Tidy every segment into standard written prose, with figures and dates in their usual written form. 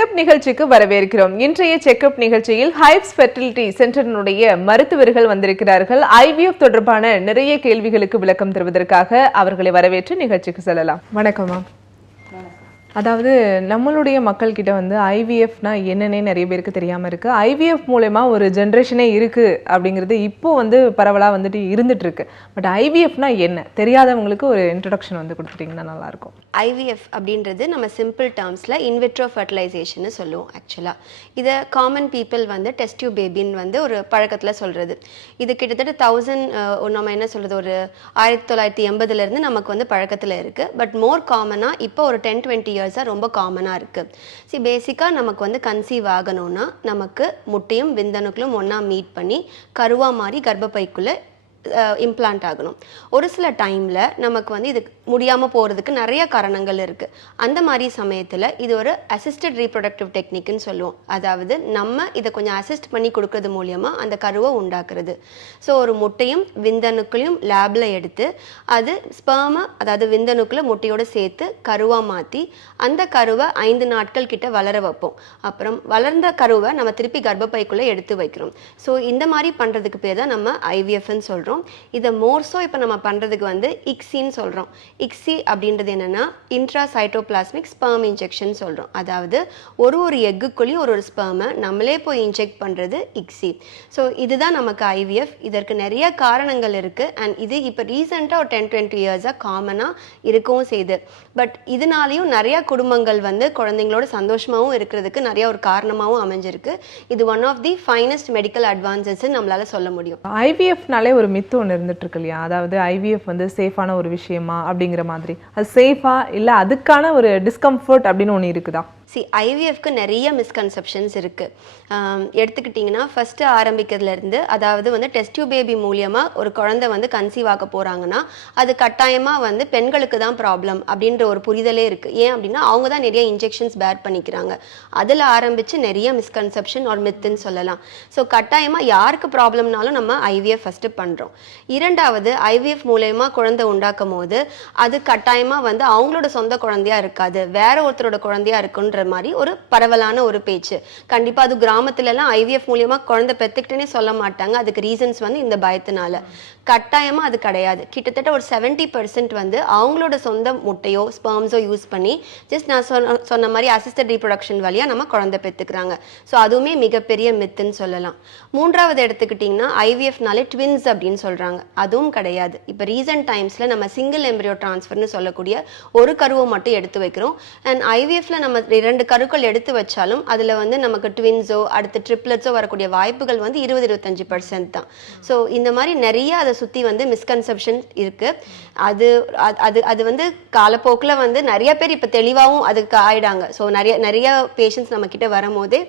Checkup நிகழ்ச்சிக்கு வரவேற்கிறோம். இன்றைய செக்கப் நிகழ்ச்சியில் ஹைப்ஸ் ஃபெர்டிலிட்டி சென்டரினுடைய மருத்துவர்கள் வந்திருக்கிறார்கள். ஐவிஎஃப் தொடர்பான நிறைய கேள்விகளுக்கு விளக்கம் தருவதற்காக அவர்களை வரவேற்று நிகழ்ச்சிக்கு செல்லலாம். வணக்கம் மேம். அதாவது நம்மளுடைய மக்கள்கிட்ட வந்து ஐவிஎஃப்னா என்னன்னே நிறைய பேருக்கு தெரியாமல் இருக்குது. ஐவிஎஃப் மூலமா ஒரு ஜென்ரேஷனே இருக்குது அப்படிங்கிறது இப்போ வந்து பரவலாக வந்துட்டு இருந்துட்டு இருக்கு. பட் ஐவிஎஃப்னா என்ன தெரியாதவங்களுக்கு ஒரு இன்ட்ரடக்ஷன் வந்து கொடுத்துட்டிங்கன்னா நல்லாயிருக்கும். ஐவிஎஃப் அப்படின்றது நம்ம சிம்பிள் டேர்ம்ஸில் இன்விட்ரோ ஃபர்டிலைசேஷன்னு சொல்லுவோம். ஆக்சுவலாக இதை காமன் பீப்புள் வந்து டெஸ்ட் டியூப் பேபின்னு வந்து ஒரு பழக்கத்தில் சொல்கிறது. இது கிட்டத்தட்ட நம்ம என்ன சொல்கிறது, ஒரு 1980 நமக்கு வந்து பழக்கத்தில் இருக்குது. பட் மோர் காமனாக இப்போ ஒரு 10-20 இயர்ஸாக ரொம்ப காமனாக இருக்குது. பேசிக்காக நமக்கு வந்து கன்சீவ் ஆகணும்னா நமக்கு முட்டையும் விந்தணுக்களும் ஒன்றா மீட் பண்ணி கருவா மாதிரி கர்ப்பப்பைக்குள்ளே இம்ப்ளான்ட் ஆகணும். ஒரு சில டைமில் நமக்கு வந்து இது முடியாமல் போகிறதுக்கு நிறைய காரணங்கள் இருக்குது. அந்த மாதிரி சமயத்தில் இது ஒரு அசிஸ்டட் ரீப்ரொடக்டிவ் டெக்னிக்னு சொல்லுவோம். அதாவது நம்ம இதை கொஞ்சம் அசிஸ்ட் பண்ணி கொடுக்கறது மூலியமாக அந்த கருவை உண்டாக்குறது. ஸோ ஒரு முட்டையும் விந்தணுக்களையும் லேபில் எடுத்து அது ஸ்பெர்மை, அதாவது விந்தணுக்களை முட்டையோடு சேர்த்து கருவாக மாற்றி அந்த கருவை 5 நாட்கள் கிட்ட வளர வைப்போம். அப்புறம் வளர்ந்த கருவை நம்ம திருப்பி கர்ப்பப்பைக்குள்ளே எடுத்து வைக்கிறோம். ஸோ இந்த மாதிரி பண்ணுறதுக்கு பேர் தான் நம்ம ஐவிஎஃப்னு சொல்கிறோம். இதை மோர்ஸோ இப்போ நம்ம பண்ணுறதுக்கு வந்து இக்ஸின்னு சொல்கிறோம். இக்ஸி அப்படின்றது என்னென்னா இன்ட்ராசைட்டோபிளாஸ்மிக் ஸ்பெர்ம் இன்ஜெக்ஷன் சொல்கிறோம். அதாவது ஒரு எக்குக்குள்ளேயும் ஒரு ஸ்பெர்மை நம்மளே போய் இன்ஜெக்ட் பண்ணுறது இக்ஸி. ஸோ இதுதான் நமக்கு ஐவிஎஃப். இதற்கு நிறைய காரணங்கள் இருக்குது. அண்ட் இது இப்போ ரீசெண்டாக ஒரு 10-20 இயர்ஸாக காமனாக இருக்கவும் செய்யுது. பட் இதனாலையும் நிறைய குடும்பங்கள் வந்து குழந்தைங்களோட சந்தோஷமாகவும் இருக்கிறதுக்கு நிறைய ஒரு காரணமாகவும் அமைஞ்சிருக்கு. இது one of the finest medical அட்வான்சஸ்ன்னு நம்மளால சொல்ல முடியும். ஐவிஎஃப்னாலே ஒரு மித்து ஒன்று இருந்துட்டு இருக்கு இல்லையா? அதாவது ஐவிஎஃப் வந்து சேஃபான ஒரு விஷயமா அப்படிங்கிற மாதிரி. அது சேஃபா இல்லை அதுக்கான ஒரு டிஸ்கம்ஃபர்ட் அப்படின்னு ஒன்று இருக்குதா? ஐவிஎஃப்க்கு நிறைய மிஸ்கன்செப்ஷன்ஸ் இருக்குது. எடுத்துக்கிட்டிங்கன்னா ஃபஸ்ட்டு ஆரம்பிக்கிறதுலேருந்து, அதாவது வந்து டெஸ்ட் டியூப் பேபி மூலியமாக ஒரு குழந்தை வந்து கன்சீவ் ஆக போகிறாங்கன்னா அது கட்டாயமாக வந்து பெண்களுக்கு தான் ப்ராப்ளம் அப்படின்ற ஒரு புரிதலே இருக்குது. ஏன் அப்படின்னா அவங்க தான் நிறைய இன்ஜெக்ஷன்ஸ் பேர் பண்ணிக்கிறாங்க. அதில் ஆரம்பித்து நிறைய மிஸ்கன்செப்ஷன் ஒரு மித்துன்னு சொல்லலாம். ஸோ கட்டாயமாக யாருக்கு ப்ராப்ளம்னாலும் நம்ம ஐவிஎஃப் ஃபஸ்ட்டு பண்ணுறோம். இரண்டாவது, ஐவிஎஃப் மூலயமா குழந்தை உண்டாக்கும் போது அது கட்டாயமாக வந்து அவங்களோட சொந்த குழந்தையாக இருக்காது, வேற ஒருத்தரோட குழந்தையாக இருக்குன்ற மாதிரி ஒரு பரவலான ஒரு பேச்சு. கண்டிப்பா அது கிராமத்துல எல்லாம் ஐவிஎஃப் மூலியமா குழந்தை பெத்துக்கிட்டேனே சொல்ல மாட்டாங்க. அதுக்கு ரீசன்ஸ் வந்து இந்த பயத்தினால. கட்டாயமா அது கிடையாது. கிட்டத்தட்ட ஒரு 70% வந்து அவங்களோட சொந்த முட்டையோ ஸ்பெர்ம்ஸோ யூஸ் பண்ணி ஜஸ்ட் நான் சொன்ன மாதிரி அசிஸ்டட் ரீப்ரொடக்ஷன் வழியா நம்ம குழந்தை பெற்றுக்கிறாங்க. ஸோ அதுவுமே மிகப்பெரிய மித்துன்னு சொல்லலாம். மூன்றாவது எடுத்துக்கிட்டிங்கன்னா ஐவிஎஃப்னாலே ட்வின்ஸ் அப்படின்னு சொல்றாங்க. அதுவும் கிடையாது. இப்போ ரீசன்ட் டைம்ஸ்ல நம்ம சிங்கிள் எம்பிரியோ டிரான்ஸ்ஃபர்னு சொல்லக்கூடிய ஒரு கருவை மட்டும் எடுத்து வைக்கிறோம். அண்ட் ஐவிஎஃப்ல நம்ம 2 கருக்கள் எடுத்து வச்சாலும் அதில் வந்து நமக்கு ட்வின்ஸோ அடுத்து ட்ரிப்ளட்ஸோ வரக்கூடிய வாய்ப்புகள் வந்து 20-25% தான். ஸோ இந்த மாதிரி நிறைய அதை சுற்றி வந்து மிஸ்கன்செப்ஷன் இருக்குது. அது வந்து காலப்போக்கில் வந்து நிறைய பேர் இப்போ தெளிவாகவும் அதுக்கு ஆயிடாங்க. ஸோ நிறைய பேஷண்ட்ஸ் நம்ம கிட்ட வரும்போதே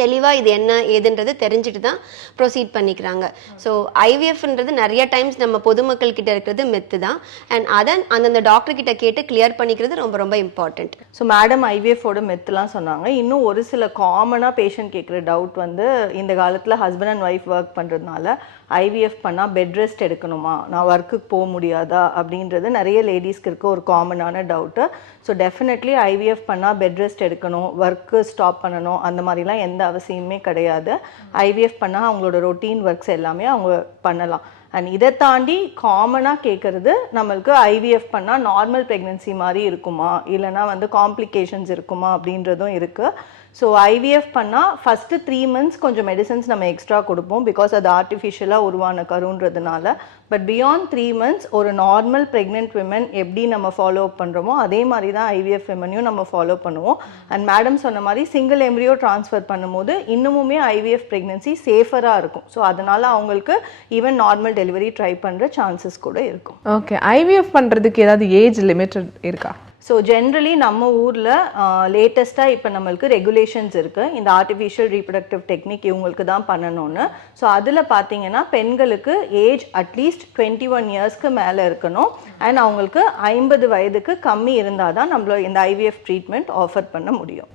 தெளிவாக இது என்ன ஏதுன்றது தெரிஞ்சுட்டு தான் ப்ரொசீட் பண்ணிக்கிறாங்க. ஸோ ஐவிஎஃப்ன்றது நிறைய டைம்ஸ் நம்ம பொதுமக்கள் கிட்ட இருக்கிறது மித்து தான். அண்ட் அந்தந்த டாக்டர் கிட்ட கேட்டு கிளியர் பண்ணிக்கிறது ரொம்ப ரொம்ப இம்பார்ட்டன்ட். ஸோ மேடம் ஐவிஎஃபோட மித்துலாம் சொன்னாங்க. இன்னும் ஒரு சில காமனாக பேஷண்ட் கேட்குற டவுட் வந்து, இந்த காலத்தில் ஹஸ்பண்ட் அண்ட் ஒய்ஃப் ஒர்க் பண்ணுறதுனால ஐவிஎஃப் பண்ணால் பெட் ரெஸ்ட் எடுக்கணுமா, நான் ஒர்க்குக்கு போக முடியாதா அப்படின்றது நிறைய லேடிஸ்க்கு இருக்க ஒரு காமனான டவுட்டு. ஸோ டெஃபினெட்லி ஐவிஎஃப் பண்ணால் பெட் ரெஸ்ட் எடுக்கணும், ஒர்க்கு ஸ்டாப் பண்ணணும் அந்த மாதிரிலாம் எந்த அவசியமே கிடையாது. ஐவிஎஃப் பண்ணால் அவங்களோட ரொட்டீன் ஒர்க்ஸ் எல்லாமே அவங்க பண்ணலாம். அண்ட் இதை தாண்டி காமனாக கேட்குறது, நம்மளுக்கு ஐவிஎஃப் பண்ணால் நார்மல் ப்ரெக்னென்சி மாதிரி இருக்குமா, இல்லைனா வந்து காம்ப்ளிகேஷன்ஸ் இருக்குமா அப்படின்றதும் இருக்குது. ஸோ ஐவிஎஃப் பண்ணால் ஃபஸ்ட்டு 3 months கொஞ்சம் மெடிசன்ஸ் நம்ம எக்ஸ்ட்ரா கொடுப்போம், பிகாஸ் அது ஆர்டிஃபிஷியலாக உருவான கருன்றதுனால. பட் பியாண்ட் 3 months ஒரு நார்மல் ப்ரெக்னென்ட் விமன் எப்படி நம்ம ஃபாலோ அப் பண்ணுறோமோ அதே மாதிரி தான் ஐவிஎஃப் விமனையும் நம்ம ஃபாலோ பண்ணுவோம். அண்ட் மேடம் சொன்ன மாதிரி சிங்கிள் எம்ப்ரியோ ட்ரான்ஸ்ஃபர் பண்ணும்போது இன்னுமுமே ஐவிஎஃப் ப்ரெக்னென்சி சேஃபராக இருக்கும். ஸோ அதனால் அவங்களுக்கு ஈவன் நார்மல் டெலிவரி ட்ரை பண்ணுற சான்சஸ் கூட இருக்கும். ஓகே, ஐவிஎஃப் பண்ணுறதுக்கு ஏதாவது ஏஜ் லிமிட் இருக்கா? ஸோ ஜென்ரலி நம்ம ஊரில் லேட்டஸ்ட்டாக இப்போ நம்மளுக்கு ரெகுலேஷன்ஸ் இருக்குது. இந்த ஆர்டிஃபிஷியல் ரீப்ரொடக்டிவ் டெக்னிக் இவங்களுக்கு தான் பண்ணணும்னு. ஸோ அதில் பார்த்தீங்கன்னா பெண்களுக்கு ஏஜ் அட்லீஸ்ட் 21 இயர்ஸ்க்கு மேலே இருக்கணும். அண்ட் அவங்களுக்கு 50 வயதுக்கு கம்மி இருந்தால் தான் நம்மளோட இந்த ஐவிஎஃப் ட்ரீட்மெண்ட் ஆஃபர் பண்ண முடியும்.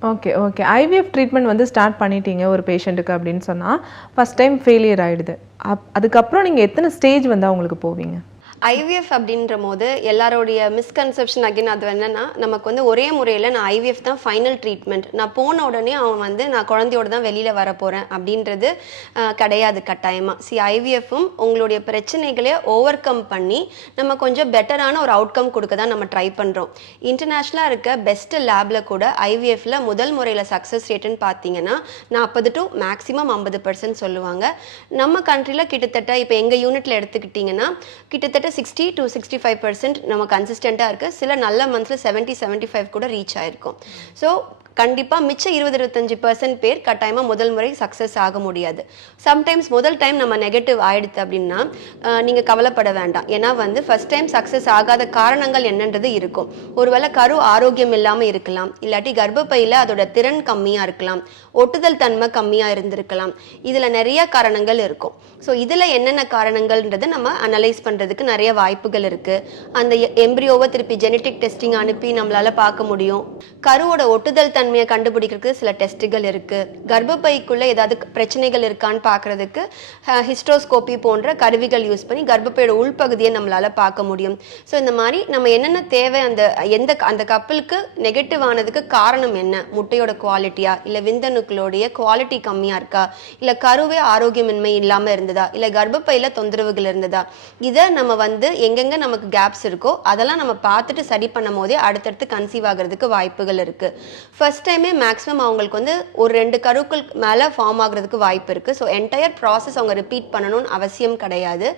ஓகே ஐவிஎஃப் ட்ரீட்மெண்ட் வந்து ஸ்டார்ட் பண்ணிட்டீங்க ஒரு பேஷண்ட்டுக்கு அப்படின்னு சொன்னால் ஃபஸ்ட் டைம் ஃபெயிலியர் ஆகிடுது. அதுக்கப்புறம் நீங்கள் எத்தனை ஸ்டேஜ் வந்து அவங்களுக்கு போவீங்க? ஐவிஎஃப் அப்படின்ற போது எல்லாரோடைய மிஸ்கன்செப்ஷன் அகைன் அது என்னன்னா, நமக்கு வந்து ஒரே முறையில் நான் ஐவிஎஃப் தான் ஃபைனல் ட்ரீட்மெண்ட், நான் போன உடனே அவன் வந்து நான் குழந்தையோட தான் வெளியில் வர போகிறேன் அப்படின்றது கிடையாது கட்டாயமாக. ஐவிஎஃப்பும் உங்களுடைய பிரச்சனைகளை ஓவர் கம் பண்ணி நம்ம கொஞ்சம் பெட்டரான ஒரு அவுட்கம் கொடுக்க தான் நம்ம ட்ரை பண்ணுறோம். இன்டர்நேஷ்னலாக இருக்க பெஸ்ட் லேபில் கூட ஐவிஎஃப்ல முதல் முறையில் சக்ஸஸ் ரேட்டுன்னு பார்த்தீங்கன்னா 40 to மேக்ஸிமம் 50% சொல்லுவாங்க. நம்ம கண்ட்ரியில் கிட்டத்தட்ட இப்போ எங்கள் யூனிட்டில் எடுத்துக்கிட்டிங்கன்னா கிட்டத்தட்ட 60 to 65% நம்ம கன்சிஸ்டண்ட்டாக இருக்குது. சில நல்ல மந்த்ஸில் 70-75 கூட ரீச் ஆயிருக்கும். ஸோ கண்டிப்பாக மிச்சம் 20-25% பேர் கட்டாயமாக முதல் முறை சக்ஸஸ் ஆக முடியாது. சம்டைம்ஸ் முதல் டைம் நம்ம நெகட்டிவ் ஆயிடுது அப்படின்னா நீங்கள் கவலைப்பட வேண்டாம். ஏன்னா வந்து ஃபர்ஸ்ட் டைம் சக்ஸஸ் ஆகாத காரணங்கள் என்னன்றது இருக்கும். ஒருவேளை கரு ஆரோக்கியம் இல்லாமல் இருக்கலாம், இல்லாட்டி கர்ப்பப்பையில் அதோட திறன் கம்மியாக இருக்கலாம், ஒட்டுதல் தன்மை கம்மியாக இருந்திருக்கலாம். இதில் நிறைய காரணங்கள் இருக்கும். ஸோ இதில் என்னென்ன காரணங்கள்ன்றது நம்ம அனலைஸ் பண்ணுறதுக்கு நிறைய வாய்ப்புகள் இருக்குது. அந்த எம்ப்ரியோவை திருப்பி ஜெனட்டிக் டெஸ்டிங் அனுப்பி நம்மளால் பார்க்க முடியும். கருவோட ஒட்டுதல் தன்மையை கண்டுபிடிக்கிறதுக்கு சில டெஸ்ட்டுகள் இருக்குது. கர்ப்பப்பைக்குள்ளே ஏதாவது பிரச்சனைகள் இருக்கான்னு பார்க்குறதுக்கு ஹிஸ்டோஸ்கோப்பி போன்ற கருவிகள் யூஸ் பண்ணி கர்ப்பப்பையோட உள்பகுதியை நம்மளால் பார்க்க முடியும். ஸோ இந்த மாதிரி நம்ம என்னென்ன தேவை, அந்த கப்பலுக்கு நெகட்டிவ் ஆனதுக்கு காரணம் என்ன, முட்டையோட குவாலிட்டியா, இல்லை விந்தணுக்களோடைய குவாலிட்டி கம்மியாக இருக்கா, இல்லை கருவே ஆரோக்கியமின்மை இல்லாமல் இருந்ததா, இல்லை கர்ப்பப்பையில் தொந்தரவுகள் இருந்ததா, இதை நம்ம வந்து எங்கெங்கே நமக்கு கேப்ஸ் இருக்கோ அதெல்லாம் நம்ம பார்த்துட்டு சரி பண்ணும் போதே அடுத்தடுத்து கன்சீவ் ஆகிறதுக்கு வாய்ப்புகள் இருக்குது. ஃபர்ஸ்ட் டைமே மேக்ஸிமம் அவங்களுக்கு வந்து ஒரு 2 கருக்கள் மேலே ஃபார்ம் ஆகுறதுக்கு வாய்ப்பு இருக்குது. ஸோ என்டையர் ப்ராசஸ் அவங்க ரிப்பீட் பண்ணணும்னு அவசியம் கிடையாது.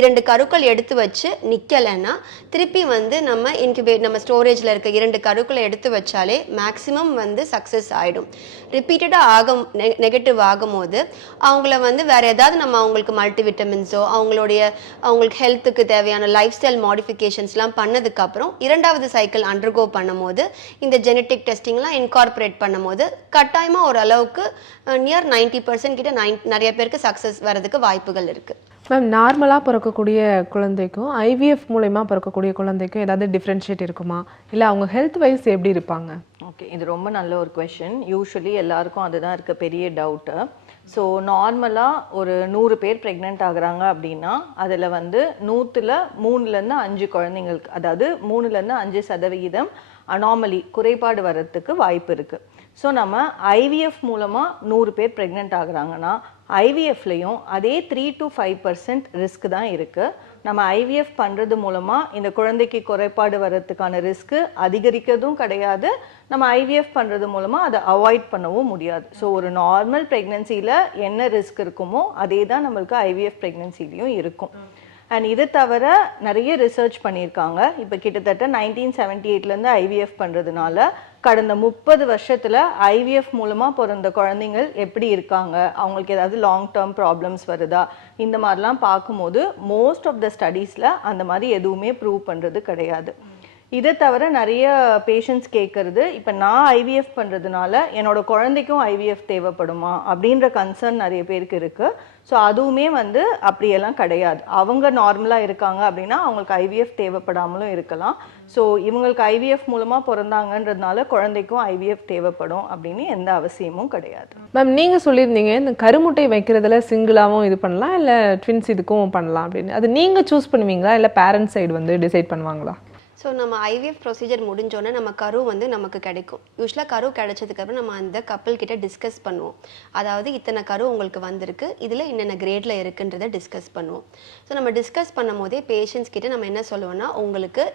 2 கருக்கள் எடுத்து வச்சு நிற்கலைன்னா திருப்பி வந்து நம்ம ஸ்டோரேஜில் இருக்க 2 கருக்களை எடுத்து வச்சாலே மேக்ஸிமம் வந்து சக்ஸஸ் ஆகிடும். ரிப்பீட்டடாக நெகட்டிவ் ஆகும் போது அவங்கள வந்து வேறு ஏதாவது நம்ம அவங்களுக்கு மல்டிவிட்டமின்ஸோ அவங்களுக்கு ஹெல்த்துக்கு தேவையான லைஃப் ஸ்டைல் மாடிஃபிகேஷன்ஸ்லாம் பண்ணதுக்கப்புறம் 2வது சைக்கிள் அண்டர்கோ பண்ணும் போது இந்த ஜெனட்டிக் டெஸ்டிங்லாம் இன்கார்பரேட் பண்ணும் போது கட்டாயமாக ஓரளவுக்கு நியர் 90% கிட்ட நிறைய பேருக்கு சக்ஸஸ் வரதுக்கு வாய்ப்புகள் இருக்குது. மேம், நார்மலாக பிறக்கக்கூடிய குழந்தைக்கும் ஐவிஎஃப் மூலயமா பிறக்கக்கூடிய குழந்தைக்கும் ஏதாவது டிஃப்ரென்ஷியேட் இருக்குமா, இல்லை அவங்க ஹெல்த் வைஸ் எப்படி இருப்பாங்க? ஓகே, இது ரொம்ப நல்ல ஒரு கொஷின். யூஸ்வலி எல்லாருக்கும் அதுதான் இருக்க பெரிய டவுட்டு. ஸோ நார்மலாக ஒரு 100 பேர் ப்ரெக்னென்ட் ஆகுறாங்க அப்படின்னா அதில் வந்து 100ல் 3லேருந்து 5 குழந்தைங்களுக்கு, அதாவது 3லேருந்து 5% அனாமலி குறைபாடு வர்றதுக்கு வாய்ப்பு இருக்குது. ஸோ நம்ம ஐவிஎஃப் மூலமாக 100 பேர் ப்ரெக்னென்ட் ஆகுறாங்கன்னா ஐவிஎஃப்லேயும் அதே 3 to 5% ரிஸ்க் தான் இருக்குது. நம்ம ஐவிஎஃப் பண்ணுறது மூலமாக இந்த குழந்தைக்கு குறைபாடு வர்றதுக்கான ரிஸ்க்கு அதிகரிக்கிறதும் கிடையாது, நம்ம ஐவிஎஃப் பண்ணுறது மூலமாக அதை அவாய்ட் பண்ணவும் முடியாது. ஸோ ஒரு நார்மல் ப்ரெக்னென்சியில் என்ன ரிஸ்க் இருக்குமோ அதே தான் நம்மளுக்கு ஐவிஎஃப் ப்ரெக்னென்சிலையும் இருக்கும். அண்ட் இது தவிர நிறைய ரிசர்ச் பண்ணியிருக்காங்க. இப்போ கிட்டத்தட்ட 1978லேருந்து ஐவிஎஃப் பண்ணுறதுனால கடந்த 30 வருஷத்தில் ஐவிஎஃப் மூலமாக பிறந்த குழந்தைங்கள் எப்படி இருக்காங்க, அவங்களுக்கு ஏதாவது லாங் டேர்ம் ப்ராப்ளம்ஸ் வருதா, இந்த மாதிரிலாம் பார்க்கும்போது மோஸ்ட் ஆஃப் த ஸ்டடீஸில் அந்த மாதிரி எதுவுமே ப்ரூவ் பண்ணுறது கிடையாது. இதை தவிர நிறைய பேஷண்ட்ஸ் கேட்குறது, இப்போ நான் ஐவிஎஃப் பண்ணுறதுனால என்னோட குழந்தைக்கும் ஐவிஎஃப் தேவைப்படுமா அப்படின்ற கன்சர்ன் நிறைய பேருக்கு இருக்குது. ஸோ அதுவுமே வந்து அப்படியெல்லாம் கிடையாது. அவங்க நார்மலாக இருக்காங்க அப்படின்னா அவங்களுக்கு ஐவிஎஃப் தேவைப்படாமலும் இருக்கலாம். ஸோ இவங்களுக்கு ஐவிஎஃப் மூலமாக பிறந்தாங்கன்றதுனால குழந்தைக்கும் ஐவிஎஃப் தேவைப்படும் அப்படின்னு எந்த அவசியமும் கிடையாது. மேம், நீங்கள் சொல்லியிருந்தீங்க இந்த கருமுட்டை வைக்கிறதுல சிங்கிளாகவும் இது பண்ணலாம், இல்லை ட்வின்ஸ் இதுக்கும் பண்ணலாம் அப்படின்னு. அது நீங்கள் சூஸ் பண்ணுவீங்களா, இல்லை பேரண்ட்ஸ் சைடு வந்து டிசைட் பண்ணுவாங்களா? ஸோ நம்ம ஐவிஎஃப் ப்ரொசீஜர் முடிஞ்சோன்னே நம்ம கரு வந்து நமக்கு கிடைக்கும். யூஸ்வலாக கரு கிடைச்சதுக்கப்புறம் நம்ம அந்த கப்பல் கிட்ட டிஸ்கஸ் பண்ணுவோம். அதாவது இத்தனை கரு உங்களுக்கு வந்திருக்கு, இதில் என்னென்ன கிரேடில் இருக்குன்றதை டிஸ்கஸ் பண்ணுவோம். ஸோ நம்ம டிஸ்கஸ் பண்ணும் போதே பேஷண்ட்ஸ் கிட்ட நம்ம என்ன சொல்லுவோம்னா, உங்களுக்கு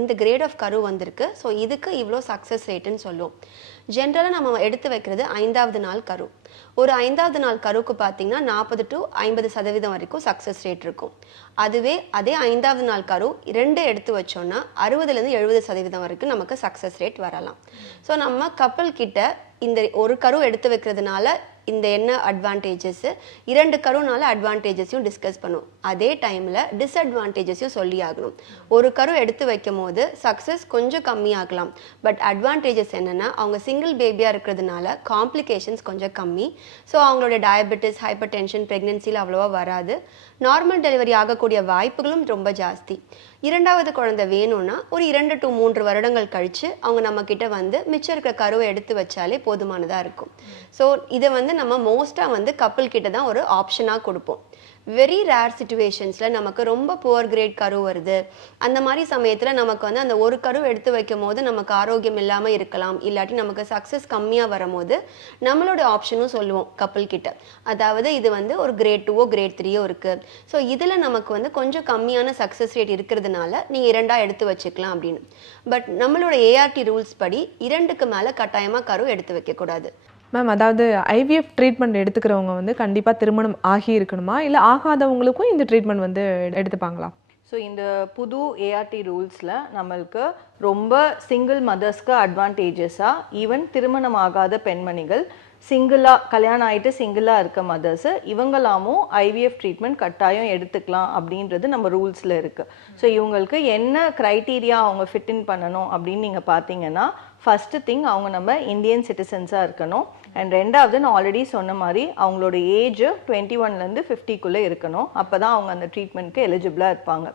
இந்த கிரேட் ஆஃப் கரு வந்திருக்கு, ஸோ இதுக்கு இவ்வளோ சக்ஸஸ் ரேட்டுன்னு சொல்லுவோம். ஜென்ரலாக நம்ம எடுத்து வைக்கிறது 5வது நாள் கரு. ஒரு 5வது நாள் கருக்கு பார்த்தீங்கன்னா 40 to 50% வரைக்கும் சக்ஸஸ் ரேட் இருக்கும். அதே 5வது நாள் கரு 2 எடுத்து வச்சோன்னா 60லேருந்து 70% வரைக்கும் நமக்கு சக்ஸஸ் ரேட் வரலாம். ஸோ நம்ம கப்பல் கிட்ட இந்த ஒரு கரு எடுத்து வைக்கிறதுனால இந்த என்ன அட்வான்டேஜஸ், 2 கருனால அட்வான்டேஜஸையும் டிஸ்கஸ் பண்ணும். அதே டைமில் டிஸ்அட்வான்டேஜஸையும் சொல்லி ஆகணும். ஒரு கரு எடுத்து வைக்கும் போது சக்ஸஸ் கொஞ்சம் கம்மியாகலாம், பட் அட்வான்டேஜஸ் என்னென்னா அவங்க சிங்கிள் பேபியாக இருக்கிறதுனால காம்ப்ளிகேஷன்ஸ் கொஞ்சம் கம்மி. ஸோ அவங்களோட டயபெட்டிஸ், ஹைப்பர் டென்ஷன் ப்ரெக்னென்சியில் அவ்வளோவா வராது. நார்மல் டெலிவரி ஆகக்கூடிய வாய்ப்புகளும் ரொம்ப ஜாஸ்தி. 2வது குழந்தை வேணும்னா ஒரு 2 to 3 வருடங்கள் கழித்து அவங்க நம்மக்கிட்ட வந்து மிச்சம் இருக்கிற கருவை எடுத்து வச்சாலே போதுமானதாக இருக்கும். ஸோ இதை வந்து நம்ம மோஸ்ட்டாக வந்து கப்பல் கிட்ட தான் ஒரு ஆப்ஷனாக கொடுப்போம். வெரி ரேர் சுச்சுவேஷன்ஸில் நமக்கு ரொம்ப புவர் கிரேட் கரு வருது, அந்த மாதிரி சமயத்தில் நமக்கு வந்து அந்த ஒரு கரு எடுத்து வைக்கும் போது நமக்கு ஆரோக்கியம் இல்லாமல் இருக்கலாம், இல்லாட்டி நமக்கு சக்ஸஸ் கம்மியாக வரும்போது நம்மளோட ஆப்ஷனும் சொல்லுவோம் கப்பல் கிட்ட. அதாவது இது வந்து ஒரு கிரேட் 2ஓ கிரேட் 3ஓ இருக்குது, ஸோ இதில் நமக்கு வந்து கொஞ்சம் கம்மியான சக்ஸஸ் ரேட் இருக்கிறதுனால நீங்கள் 2ஆ எடுத்து வச்சுக்கலாம் அப்படின்னு. பட் நம்மளோட ஏஆர்டி ரூல்ஸ் படி 2க்கு மேலே கட்டாயமாக கரு எடுத்து வைக்கக்கூடாது. மேம், அதாவது ஐவிஎஃப் ட்ரீட்மெண்ட் எடுத்துக்கிறவங்க வந்து கண்டிப்பாக திருமணம் ஆகி இருக்கணுமா, இல்லை ஆகாதவங்களுக்கும் இந்த ட்ரீட்மெண்ட் வந்து எடுத்துப்பாங்களா? ஸோ இந்த புது ஏஆர்டி ரூல்ஸில் நம்மளுக்கு ரொம்ப சிங்கிள் மதர்ஸ்க்கு அட்வான்டேஜஸாக, ஈவன் திருமணம் ஆகாத பெண்மணிகள், சிங்கிளாக கல்யாணம் ஆகிட்டு சிங்கிளாக இருக்க மதர்ஸு, இவங்களாமும் ஐவிஎஃப் ட்ரீட்மெண்ட் கட்டாயம் எடுத்துக்கலாம் அப்படின்றது நம்ம ரூல்ஸில் இருக்குது. ஸோ இவங்களுக்கு என்ன க்ரைட்டீரியா அவங்க ஃபிட்டின் பண்ணணும் அப்படின்னு நீங்கள் பார்த்தீங்கன்னா, ஃபஸ்ட்டு திங் அவங்க நம்ம இந்தியன் சிட்டிசன்ஸாக இருக்கணும். அண்ட் ரெண்டாவது நான் ஆல்ரெடி சொன்ன மாதிரி அவங்களோட ஏஜ் 21லேருந்து 50க்குள்ளே இருக்கணும். அப்போ தான் அவங்க அந்த ட்ரீட்மெண்ட்க்கு எலிஜிபிளாக இருப்பாங்க.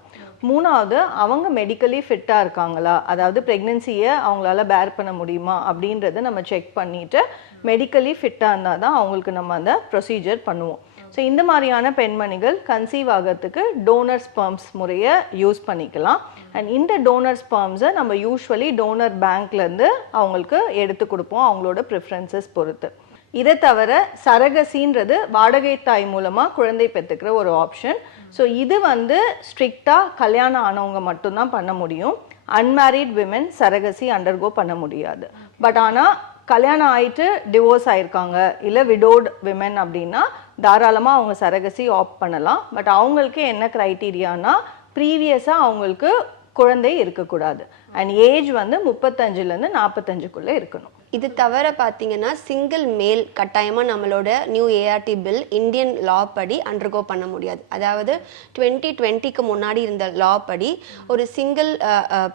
மூணாவது அவங்க மெடிக்கலி ஃபிட்டாக இருக்காங்களா, அதாவது ப்ரெக்னென்சியை அவங்களால பேர் பண்ண முடியுமா அப்படின்றத நம்ம செக் பண்ணிவிட்டு மெடிக்கலி ஃபிட்டாக இருந்தால் தான் அவங்களுக்கு நம்ம அந்த ப்ரொசீஜர் பண்ணுவோம். ஸோ இந்த மாதிரியான பெண்மணிகள் கன்சீவ் ஆகிறதுக்கு டோனர் ஸ்பெர்ம்ஸ் முறையை யூஸ் பண்ணிக்கலாம். அண்ட் இந்த டோனர் ஸ்பெர்ம்ஸை நம்ம யூஸ்வலி டோனர் பேங்க்லேருந்து அவங்களுக்கு எடுத்து கொடுப்போம் அவங்களோட ப்ரிஃபரன்சஸ் பொறுத்து. இதை தவிர சரகசின்றது வாடகை தாய் மூலமாக குழந்தை பெற்றுக்கிற ஒரு ஆப்ஷன். ஸோ இது வந்து ஸ்ட்ரிக்டாக கல்யாணம் ஆனவங்க மட்டும்தான் பண்ண முடியும். அன்மேரிட் விமென் சரகசி அண்டர்கோ பண்ண முடியாது. பட் ஆனால் கல்யாணம் ஆகிட்டு டிவோர்ஸ் ஆயிருக்காங்க, இல்லை விடோட் விமென் அப்படின்னா தாராளமாக அவங்க சரகசி ஆப்ட் பண்ணலாம். பட் அவங்களுக்கு என்ன க்ரைட்டீரியானா, ப்ரீவியஸாக அவங்களுக்கு குழந்தை இருக்கக்கூடாது அண்ட் ஏஜ் வந்து 35லேருந்து 45க்குள்ளே இருக்கணும். இது தவிர பார்த்தீங்கன்னா சிங்கிள் மேல் கட்டாயமாக நம்மளோட நியூ ஏஆர்டி பில் இந்தியன் லா படி அண்டர்கோ பண்ண முடியாது. அதாவது 2020க்கு முன்னாடி இருந்த லா படி ஒரு சிங்கிள்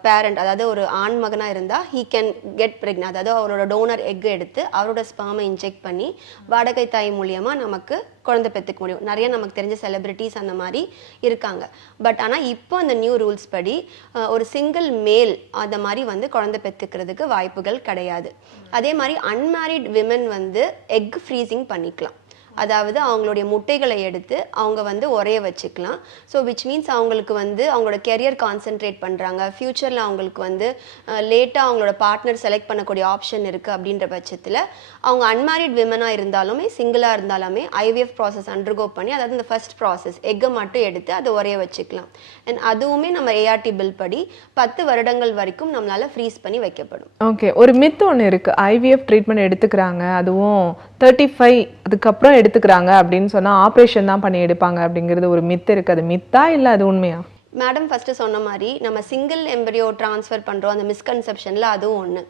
பேரண்ட், அதாவது ஒரு ஆண் மகனாக இருந்தால் ஹீ கேன் கெட் ப்ரெக்னென்ட், அதாவது அவரோட டோனர் எக் எடுத்து அவரோட ஸ்பெர்மை இன்ஜெக்ட் பண்ணி வாடகை தாய் மூலியமாக நமக்கு குழந்தை பெற்றுக்க முடியும். நிறைய நமக்கு தெரிஞ்ச செலிபிரிட்டிஸ் அந்த மாதிரி இருக்காங்க. பட் ஆனால் இப்போ அந்த நியூ ரூல்ஸ் படி ஒரு சிங்கிள் மேல் அந்த மாதிரி வந்து குழந்தை பெற்றுக்கிறதுக்கு வாய்ப்புகள் கிடையாது. அதே மாதிரி அன்மேரிட் விமென் வந்து எக் ஃப்ரீசிங் பண்ணிக்கலாம். அதாவது அவங்களுடைய முட்டைகளை எடுத்து அவங்க வந்து உரைய வச்சுக்கலாம். ஸோ விச் மீன்ஸ் அவங்களுக்கு வந்து அவங்களோட கெரியர் கான்சென்ட்ரேட் பண்ணுறாங்க, ஃப்யூச்சரில் அவங்களுக்கு வந்து லேட்டாக அவங்களோட பார்ட்னர் செலக்ட் பண்ணக்கூடிய ஆப்ஷன் இருக்குது அப்படின்ற பட்சத்தில் அவங்க அன்மேரிட் விமனாக இருந்தாலுமே சிங்கிளாக இருந்தாலுமே ஐவிஎஃப் ப்ராசஸ் அண்டர்கோ பண்ணி, அதாவது இந்த ஃபர்ஸ்ட் ப்ராசஸ் எக்கை மட்டும் எடுத்து அதை உரைய வச்சுக்கலாம். அண்ட் அதுவுமே நம்ம ஏஆர்டி பில் படி 10 வருடங்கள் வரைக்கும் நம்மளால் ஃப்ரீஸ் பண்ணி வைக்கப்படும். ஓகே, ஒரு மித்து ஒன்று இருக்குது, ஐவிஎஃப் ட்ரீட்மெண்ட் எடுத்துக்கிறாங்க அதுவும் 35 அதுக்கப்புறம் எடுத்துக்கிறாங்க அப்படின்னு சொன்னால் ஆப்ரேஷன் தான் பண்ணி எடுப்பாங்க அப்படிங்கிறது ஒரு மித்து இருக்குது. அது மித்தா இல்லை அது உண்மையா? மேடம் ஃபஸ்ட்டு சொன்ன மாதிரி நம்ம சிங்கிள் எம்பரியோ ட்ரான்ஸ்ஃபர் பண்ணுறோம், அந்த மிஸ்கன்செப்ஷனில் அதுவும் ஒன்று.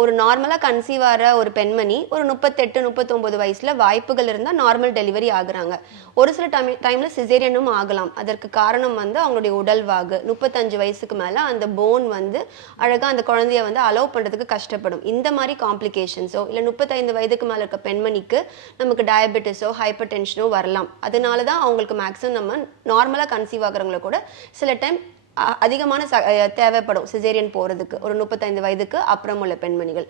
ஒரு நார்மலாக கன்சீவ் ஆகிற ஒரு பெண்மணி ஒரு 38-39 வயசில் வாய்ப்புகள் இருந்தால் நார்மல் டெலிவரி ஆகுறாங்க. ஒரு சில டைமில் சிசேரியனும் ஆகலாம். அதற்கு காரணம் வந்து அவங்களுடைய உடல்வாகு. 35 வயசுக்கு மேலே அந்த போன் வந்து அழகாக அந்த குழந்தைய வந்து அலோவ் பண்ணுறதுக்கு கஷ்டப்படும். இந்த மாதிரி காம்ப்ளிகேஷன்ஸோ இல்லை 35 வயதுக்கு மேலே இருக்க பெண்மணிக்கு நமக்கு டயபெட்டிஸோ ஹைப்பர் டென்ஷனோ வரலாம். அதனால தான் அவங்களுக்கு மேக்ஸிமம் நம்ம நார்மலாக கன்சீவ் ஆகிறவங்கள கூட சில டைம் அதிகமான தேவைப்படும் சிசேரியன் போகிறதுக்கு ஒரு 35 வயதுக்கு அப்புறம் உள்ள பெண்மணிகள்.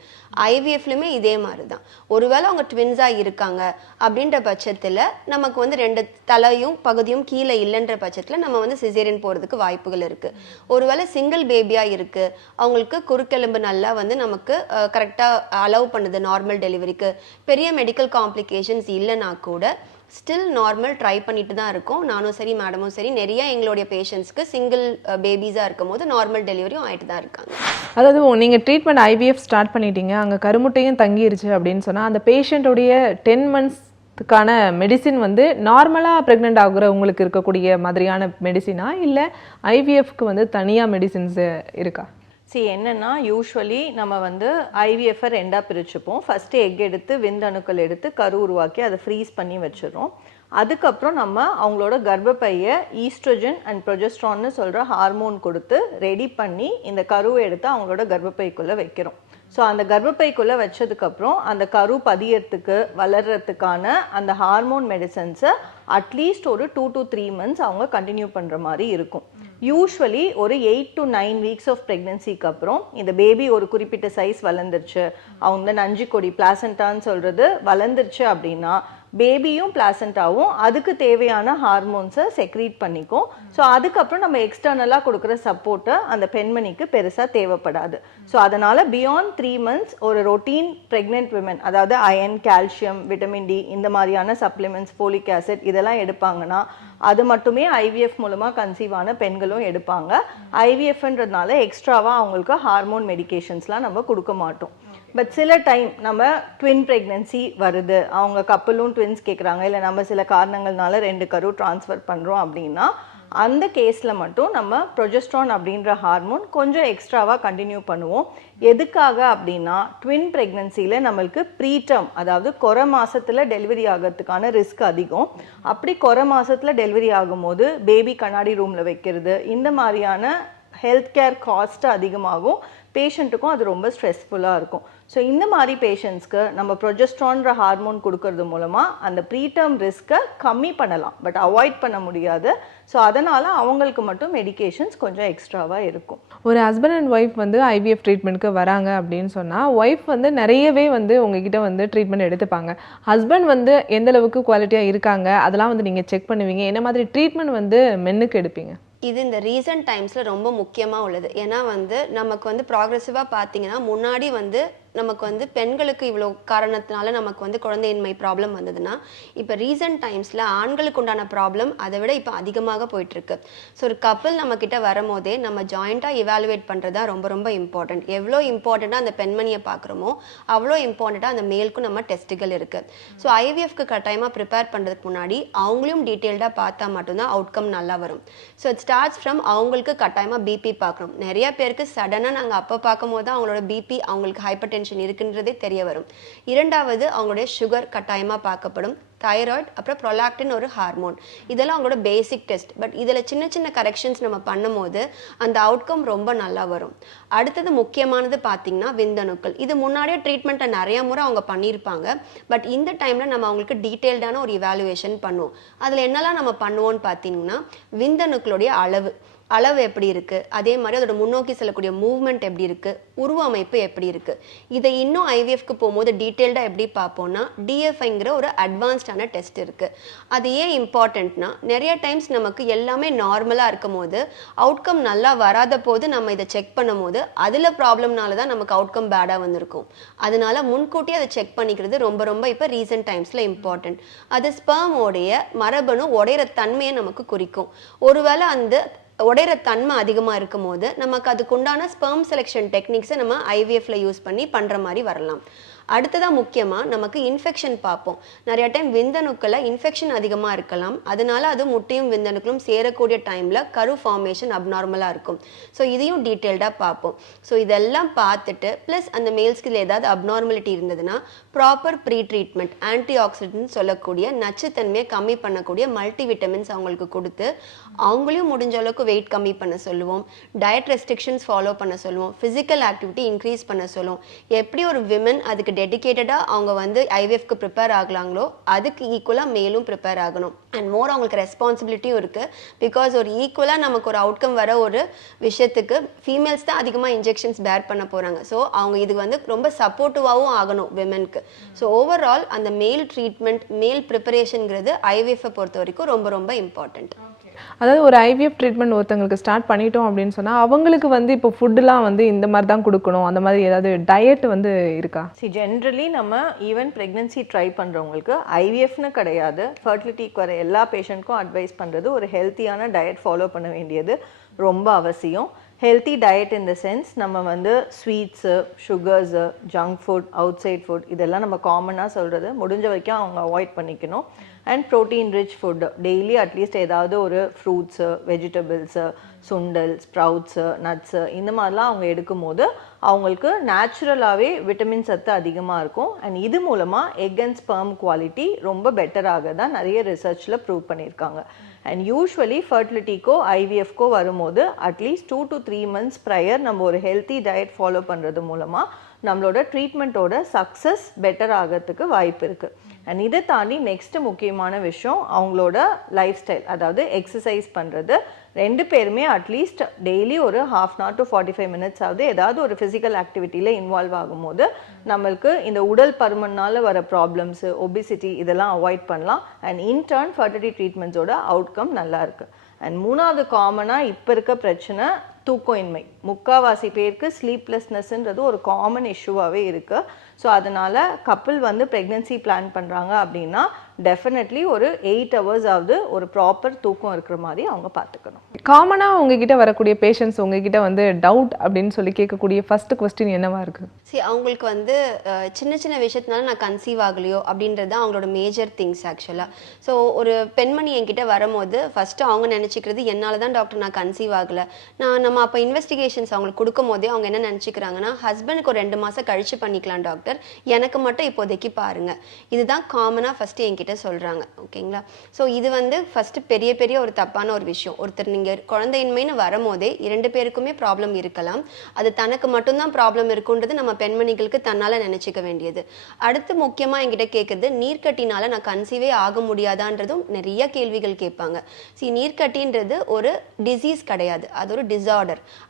ஐவிஎஃப்லையுமே இதே மாதிரி தான். ஒருவேளை அவங்க ட்வின்ஸாக இருக்காங்க அப்படின்ற பட்சத்தில் நமக்கு வந்து 2 தலையும் பகுதியும் கீழே இல்லைன்ற பட்சத்தில் நம்ம வந்து சிசேரியன் போகிறதுக்கு வாய்ப்புகள் இருக்குது. ஒருவேளை சிங்கிள் பேபியாக இருக்குது, அவங்களுக்கு குறுக்கெலும்பு நல்லா வந்து நமக்கு கரெக்டாக அலோவ் பண்ணுது நார்மல் டெலிவரிக்கு, பெரிய மெடிக்கல் காம்ப்ளிகேஷன்ஸ் இல்லைனா கூட ஸ்டில் நார்மல் ட்ரை பண்ணிட்டு தான் இருக்கோம். நானும் சரி மேடமும் சரி நிறைய எங்களுடைய பேஷண்ட்ஸ்க்கு சிங்கிள் பேபிஸாக இருக்கும் போது நார்மல் டெலிவரியும் ஆகிட்டு தான் இருக்காங்க. அதாவது நீங்கள் ட்ரீட்மெண்ட் ஐவிஎஃப் ஸ்டார்ட் பண்ணிட்டீங்க, அங்கே கருமுட்டையும் தங்கிருச்சு அப்படின்னு சொன்னால் அந்த பேஷண்ட்டுடைய 10 மந்த்ஸ்க்கான மெடிசின் வந்து நார்மலாக ப்ரெக்னென்ட் ஆகுறவங்களுக்கு இருக்கக்கூடிய மாதிரியான மெடிசினா இல்லை ஐவிஎஃப்க்கு வந்து தனியாக மெடிசின்ஸ் இருக்கா? என்னென்னா யூஸ்வலி நம்ம வந்து ஐவிஎஃப்பை 2ஆக பிரிச்சுப்போம். ஃபஸ்ட்டு எக் எடுத்து விந்தணுக்கள் எடுத்து கரு உருவாக்கி அதை ஃப்ரீஸ் பண்ணி வச்சிடறோம். அதுக்கப்புறம் நம்ம அவங்களோட கர்ப்பப்பையை ஈஸ்ட்ரோஜன் அண்ட் ப்ரொஜெஸ்ட்ரான்னு சொல்கிற ஹார்மோன் கொடுத்து ரெடி பண்ணி இந்த கருவை எடுத்து அவங்களோட கர்ப்பப்பைக்குள்ளே வைக்கிறோம். ஸோ அந்த கர்ப்பப்பைக்குள்ளே வச்சதுக்கப்புறம் அந்த கரு பதியறதுக்கு வளர்கிறதுக்கான அந்த ஹார்மோன் மெடிசன்ஸை அட்லீஸ்ட் ஒரு 2 to 3 months அவங்க கண்டினியூ பண்ணுற மாதிரி இருக்கும். யூஸ்வலி ஒரு 8 to 9 வீக்ஸ் ஆஃப் ப்ரெக்னென்சிக்கு அப்புறம் இந்த பேபி ஒரு குறிப்பிட்ட சைஸ் வளர்ந்துருச்சு, அவங்க நஞ்சு கொடி பிளாசண்டான்னு சொல்கிறது வளர்ந்துருச்சு அப்படின்னா பேபியும் பிளாசண்டாவும் அதுக்கு தேவையான ஹார்மோன்ஸை செக்ரீட் பண்ணிக்கும். ஸோ அதுக்கப்புறம் நம்ம எக்ஸ்டர்னலாக கொடுக்குற சப்போர்ட்டை அந்த பெண்மணிக்கு பெருசாக தேவைப்படாது. ஸோ அதனால் பியாண்ட் 3 months ஒரு ரொட்டீன் ப்ரெக்னென்ட் விமன், அதாவது அயன், கால்சியம், விட்டமின் டி இந்த மாதிரியான சப்ளிமெண்ட்ஸ், ஃபோலிக் ஆசிட் இதெல்லாம் எடுப்பாங்கன்னா அது மட்டுமே ஐவிஎஃப் மூலமாக கன்சீவ் ஆன பெண்களும் எடுப்பாங்க. ஐவிஎஃப்ன்றதுனால எக்ஸ்ட்ராவாக அவங்களுக்கு ஹார்மோன் மெடிகேஷன்ஸ்லாம் நம்ம கொடுக்க மாட்டோம். பட் சில டைம் நம்ம ட்வின் ப்ரெக்னென்சி வருது, அவங்க கப்பலும் ட்வின்ஸ் கேட்குறாங்க, இல்லை நம்ம சில காரணங்கள்னால 2 கரு ட்ரான்ஸ்ஃபர் பண்ணுறோம் அப்படின்னா அந்த கேஸில் மட்டும் நம்ம ப்ரொஜெஸ்ட்ரான் அப்படின்ற ஹார்மோன் கொஞ்சம் எக்ஸ்ட்ராவாக கண்டினியூ பண்ணுவோம். எதுக்காக அப்படின்னா ட்வின் ப்ரெக்னென்சியில் நம்மளுக்கு ப்ரீடம், அதாவது குறை மாதத்தில் டெலிவரி ஆகிறதுக்கான ரிஸ்க் அதிகம். அப்படி குறை மாதத்தில் டெலிவரி ஆகும்போது பேபி கண்ணாடி ரூமில் வைக்கிறது, இந்த மாதிரியான ஹெல்த் கேர் காஸ்ட் அதிகமாகும், பேஷண்ட்டுக்கும் அது ரொம்ப ஸ்ட்ரெஸ்ஃபுல்லாக இருக்கும். ஸோ இந்த மாதிரி பேஷண்ட்ஸ்க்கு நம்ம ப்ரொஜெஸ்ட்ரான்ற ஹார்மோன் கொடுக்கறது மூலமாக அந்த ப்ரீடர்ம் ரிஸ்க்கை கம்மி பண்ணலாம், பட் அவாய்ட் பண்ண முடியாது. ஸோ அதனால் அவங்களுக்கு மட்டும் மெடிகேஷன்ஸ் கொஞ்சம் எக்ஸ்ட்ராவாக இருக்கும். ஒரு ஹஸ்பண்ட் அண்ட் ஒய்ஃப் வந்து ஐவிஎஃப் ட்ரீட்மெண்ட்க்கு வராங்க அப்படின்னு சொன்னால் ஒய்ஃப் வந்து நிறையவே வந்து உங்ககிட்ட வந்து ட்ரீட்மெண்ட் எடுத்துப்பாங்க. ஹஸ்பண்ட் வந்து எந்த அளவுக்கு குவாலிட்டியாக இருக்காங்க அதெல்லாம் வந்து நீங்கள் செக் பண்ணுவீங்க. என்ன மாதிரி ட்ரீட்மெண்ட் வந்து மென்னுக்கு எடுப்பீங்க? இது இந்த ரீசன்ட் டைம்ஸில் ரொம்ப முக்கியமாக உள்ளது. ஏன்னா வந்து நமக்கு வந்து ப்ராக்ரெசிவாக பார்த்தீங்கன்னா முன்னாடி வந்து நமக்கு வந்து பெண்களுக்கு இவ்வளோ காரணத்தினால நமக்கு வந்து குழந்தையின்மை ப்ராப்ளம் வந்ததுன்னா இப்போ ரீசன்ட் டைம்ஸில் ஆண்களுக்கு உண்டான ப்ராப்ளம் அதை விட இப்போ அதிகமாக போயிட்டுருக்கு. ஸோ ஒரு கப்பல் நம்மக்கிட்ட வரும்போதே நம்ம ஜாயிண்ட்டாக இவாலுவேட் பண்ணுறது தான் ரொம்ப ரொம்ப இம்பார்ட்டன்ட். எவ்வளோ இம்பார்ட்டண்ட்டாக அந்த பெண்மணியை பார்க்குறோமோ அவ்வளோ இம்பார்ட்டண்ட்டாக அந்த மேலுக்கும் நம்ம டெஸ்ட்டுகள் இருக்குது. ஸோ ஐவிஎஃப்க்கு கட்டாயமாக ப்ரிப்பேர் பண்ணுறதுக்கு முன்னாடி அவங்களையும் டீட்டெயில்டாக பார்த்தா மட்டும்தான் அவுட்கம் நல்லா வரும். ஸோ இட் ஸ்டார்ட்ஸ் ஃப்ரம் அவங்களுக்கு கட்டாயமாக பிபி பார்க்கணும். நிறைய பேருக்கு சடனாக நாங்கள் அப்போ பார்க்கும் போது தான் அவங்களோட பிபி, அவங்களுக்கு ஹைப்பர் டென்ஷன் இருக்குன்றதே தெரிய வரும். இரண்டாவது அவங்களுடைய சுகர் கட்டாயமாக பார்க்கப்படும், தைராய்டு, அப்புறம் ப்ரொலாக்டின் ஒரு ஹார்மோன், இதெல்லாம் அவங்களோட பேசிக் டெஸ்ட். பட் இதில் சின்ன சின்ன கரெக்ஷன்ஸ் நம்ம பண்ணும்போது அந்த அவுட்கம் ரொம்ப நல்லா வரும். அடுத்தது முக்கியமானது பார்த்தீங்கன்னா விந்தணுக்கள். இது முன்னாடியே ட்ரீட்மெண்ட்டை நிறைய முறை அவங்க பண்ணியிருப்பாங்க. பட் இந்த டைமில் நம்ம அவங்களுக்கு டீட்டெயில்டான ஒரு இவாலுவேஷன் பண்ணுவோம். அதில் என்னெல்லாம் நம்ம பண்ணுவோம்னு பார்த்தீங்கன்னா விந்தணுக்களுடைய அளவு எப்படி இருக்குது, அதே மாதிரி அதோட முன்னோக்கி செல்லக்கூடிய மூவ்மெண்ட் எப்படி இருக்குது, உருவ அமைப்பு எப்படி இருக்குது. இதை இன்னும் ஐவிஎஃப்க்கு போகும்போது டீட்டெயில்டாக எப்படி பார்ப்போம்னா டிஎஃப்ஐங்கிற ஒரு அட்வான்ஸ்டான டெஸ்ட் இருக்குது. அது ஏன் இம்பார்ட்டண்ட்னா நிறைய டைம்ஸ் நமக்கு எல்லாமே நார்மலாக இருக்கும் போது அவுட்கம் நல்லா வராத போது நம்ம இதை செக் பண்ணும் போது அதில் ப்ராப்ளம்னால தான் நமக்கு அவுட்கம் பேடாக வந்திருக்கும். அதனால முன்கூட்டியே அதை செக் பண்ணிக்கிறது ரொம்ப ரொம்ப இப்போ ரீசன்ட் டைம்ஸில் இம்பார்ட்டண்ட். அது ஸ்பெர்மோடைய மரபணு உடையிற தன்மையை நமக்கு குறிக்கும். ஒருவேளை அந்த உடையிற தன்மை அதிகமாக இருக்கும் போது நமக்கு அதுக்குண்டான ஸ்பெர்ம் செலெக்ஷன் டெக்னிக்ஸை நம்ம ஐவிஎஃப்ல யூஸ் பண்ணி பண்ணுற மாதிரி வரலாம். அடுத்ததாக முக்கியமாக நமக்கு இன்ஃபெக்ஷன் பார்ப்போம். நிறைய டைம் விந்தணுக்களை இன்ஃபெக்ஷன் அதிகமாக இருக்கலாம், அதனால அது முட்டையும் விந்தணுக்களும் சேரக்கூடிய டைமில் கரு ஃபார்மேஷன் அப்நார்மலாக இருக்கும். ஸோ இதையும் டீட்டெயில்டாக பார்ப்போம். ஸோ இதெல்லாம் பார்த்துட்டு ப்ளஸ் அந்த மேல்ஸ்கில் ஏதாவது அப்நார்மலிட்டி இருந்ததுன்னா proper pre treatment, antioxidant சொல்லக்கூடிய நச்சுத்தன்மையை கம்மி பண்ணக்கூடிய மல்டி விட்டமின்ஸ் அவங்களுக்கு கொடுத்து அவங்களையும் முடிஞ்ச அளவுக்கு வெயிட் கம்மி பண்ண சொல்லுவோம், டயட் ரெஸ்ட்ரிக்ஷன்ஸ் ஃபாலோ பண்ண சொல்லுவோம், ஃபிசிக்கல் ஆக்டிவிட்டி இன்க்ரீஸ் பண்ண சொல்லுவோம். எப்படி ஒரு விமன் அதுக்கு டெடிகேட்டடாக அவங்க வந்து ஐவிஎஃப்க்கு ப்ரிப்பேர் ஆகலாங்களோ அதுக்கு ஈக்குவலாக மேலும் ப்ரிப்பேர் ஆகணும். அண்ட் மோர் அவங்களுக்கு ரெஸ்பான்சிபிலிட்டியும் இருக்குது. பிகாஸ் ஒரு ஈக்குவலாக நமக்கு ஒரு அவுட்கம் வர ஒரு விஷயத்துக்கு ஃபீமேல்ஸ் தான் அதிகமாக இன்ஜெக்ஷன்ஸ் பேர் பண்ண போகிறாங்க. ஸோ அவங்க இதுக்கு வந்து ரொம்ப சப்போர்ட்டிவாகவும் ஆகணும் விமென்க்கு. ஸோ ஓவரால் அந்த மேல் ட்ரீட்மெண்ட், மேல் ப்ரிப்பரேஷனுங்கிறது ஐவிஎஃப்பை பொறுத்த வரைக்கும் ரொம்ப ரொம்ப இம்பார்ட்டண்ட். அதாவது ஒரு ஐவிஎஃப் ட்ரீட்மெண்ட் ஒருத்தங்களுக்கு ஸ்டார்ட் பண்ணிட்டோம் அப்படின்னு சொன்னால் அவங்களுக்கு வந்து இப்போ ஃபுட்டுலாம் வந்து இந்த மாதிரி தான் கொடுக்கணும், அந்த மாதிரி ஏதாவது டயட் வந்து இருக்கா? ஜென்ரலி நம்ம ஈவன் ப்ரெக்னென்சி ட்ரை பண்ணுறவங்களுக்கு ஐவிஎஃப்னு கிடையாது, ஃபர்டிலிட்டிக்கு வர எல்லா பேஷண்ட்க்கும் அட்வைஸ் பண்ணுறது ஒரு ஹெல்த்தியான டயட் ஃபாலோ பண்ண வேண்டியது ரொம்ப அவசியம். Healthy diet in the sense நம்ம வந்து sweets, sugars, junk food, outside food இதெல்லாம் நம்ம காமனாக சொல்கிறது முடிஞ்ச வரைக்கும் அவங்க அவாய்ட் பண்ணிக்கணும். And protein rich food daily at least ஏதாவது ஒரு ஃப்ரூட்ஸு, வெஜிடபிள்ஸு, சுண்டல், ஸ்ப்ரவுட்ஸு, நட்ஸு இந்த மாதிரிலாம் அவங்க எடுக்கும் போது அவங்களுக்கு நேச்சுரலாகவே விட்டமின் சத்து அதிகமாக இருக்கும். அண்ட் இது மூலமாக எக் அண்ட் ஸ்பெர்ம் குவாலிட்டி ரொம்ப பெட்டராக தான் நிறைய ரிசர்ச்சில் ப்ரூவ் பண்ணியிருக்காங்க. அண்ட் யூஸ்வலி ஃபர்டிலிட்டிக்கோ ஐவிஎஃப்கோ வரும்போது அட்லீஸ்ட் 2 to 3 months ப்ரையர் நம்ம ஒரு ஹெல்த்தி டயட் ஃபாலோ பண்ணுறது மூலமாக நம்மளோட ட்ரீட்மெண்ட்டோட சக்ஸஸ் பெட்டர் ஆகிறதுக்கு வாய்ப்பு இருக்குது. அண்ட் இதை தாண்டி நெக்ஸ்ட் முக்கியமான விஷயம் அவங்களோட லைஃப் ஸ்டைல், அதாவது எக்ஸசைஸ் பண்ணுறது. 2 பேருமே அட்லீஸ்ட் டெய்லி ஒரு 1/2 hour to 45 minutes ஆகுது ஏதாவது ஒரு ஃபிசிக்கல் ஆக்டிவிட்டியில் இன்வால்வ் ஆகும்போது நம்மளுக்கு இந்த உடல் பருமனால் வர ப்ராப்ளம்ஸு, ஒபிசிட்டி இதெல்லாம் அவாய்ட் பண்ணலாம். அண்ட் இன்டர்ன் ஃபர்டிலிட்டி ட்ரீட்மெண்ட்ஸோட அவுட்கம் நல்லா இருக்குது. அண்ட் 3வது காமனாக இப்போ இருக்க பிரச்சனை தூக்கமின்மை. முக்கால்வாசி பேருக்கு ஸ்லீப்லெஸ்னஸ்ன்றது ஒரு காமன் இஷ்யூவாகவே இருக்குது. ஸோ அதனால் கப்பிள் வந்து ப்ரெக்னென்சி பிளான் பண்ணுறாங்க அப்படின்னா டெஃபினெட்லி ஒரு 8 hours ஆகுது ஒரு ப்ராப்பர் தூக்கம் இருக்கிற மாதிரி அவங்க பார்த்துக்கணும். காமனாக உங்ககிட்ட வரக்கூடிய பேஷண்ட்ஸ் உங்ககிட்ட வந்து டவுட் அப்படின்னு சொல்லி கேட்கக்கூடிய ஃபர்ஸ்ட் கொஸ்டின் என்னவா இருக்கு? சரி, அவங்களுக்கு வந்து சின்ன சின்ன விஷயத்தினால நான் கன்சீவ் ஆகலையோ அப்படின்றது தான் அவங்களோட மேஜர் திங்ஸ் ஆக்சுவலாக. ஸோ ஒரு பெண்மணி என்கிட்ட வரும்போது ஃபஸ்ட்டு அவங்க நினச்சிக்கிறது என்னால் தான் டாக்டர் நான் கன்சீவ் ஆகலை. நம்ம அப்போ இன்வெஸ்டிகேஷன்ஸ் அவங்களுக்கு கொடுக்கும் போதே அவங்க என்ன நினச்சிக்கிறாங்கன்னா, ஹஸ்பண்டுக்கு ஒரு 2 மாதம் கழிச்சு பண்ணிக்கலாம் டாக்டர், எனக்கு மட்டும் இப்போதைக்கு பாருங்க. இதுதான் காமனாக ஃபஸ்ட்டு என்கிட்ட சொல்கிறாங்க. ஓகேங்களா? ஸோ இது வந்து ஃபஸ்ட்டு பெரிய பெரிய ஒரு தப்பான ஒரு விஷயம். ஒருத்தர் நீங்கள் குழந்தையின்மைன்னு வரும்போதே 2 பேருக்குமே ப்ராப்ளம் இருக்கலாம். அது தனக்கு மட்டும்தான் ப்ராப்ளம் இருக்குன்றது நம்ம பெண்மணிகளுக்கு தன்னால் நினச்சிக்க வேண்டியது. அடுத்து முக்கியமாக என்கிட்ட கேட்குறது, நீர்க்கட்டினால நான் கன்சீவே ஆக முடியாதான்றதும் நிறைய கேள்விகள் கேட்பாங்க. நீர்க்கட்டின்றது ஒரு டிசீஸ் கிடையாது, அது ஒரு டிஸார்டர்.